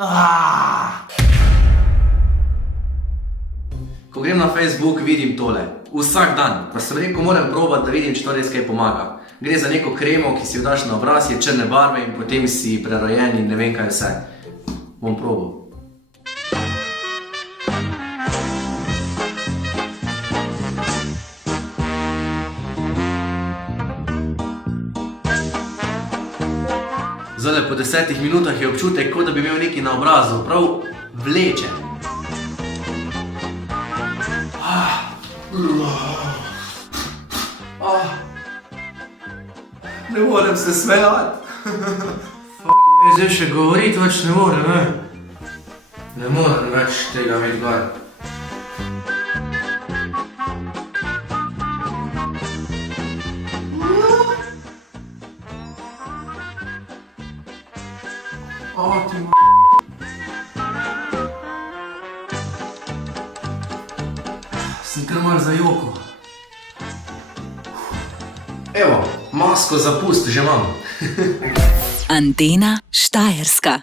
Ko grem na Facebook, vidim tole. Vsak dan. Pa sem rekel, moram probati, da vidim, če to res kaj pomaga. Gre za neko kremo, ki si jo daš na obraz, je črne barve in potem si prerojen in ne vem kaj vse. Bom probal. Zdaj po 10 minutah je občutek, kot da bi imel nekaj na obrazu, prav vleče. Ne morem se smejati. Zdaj še govoriti več ne morem, ne? Ne morem več tega imeti gor. Sem kar malo zajokal. Evo, masko za pust že imam. Antena Štajerska.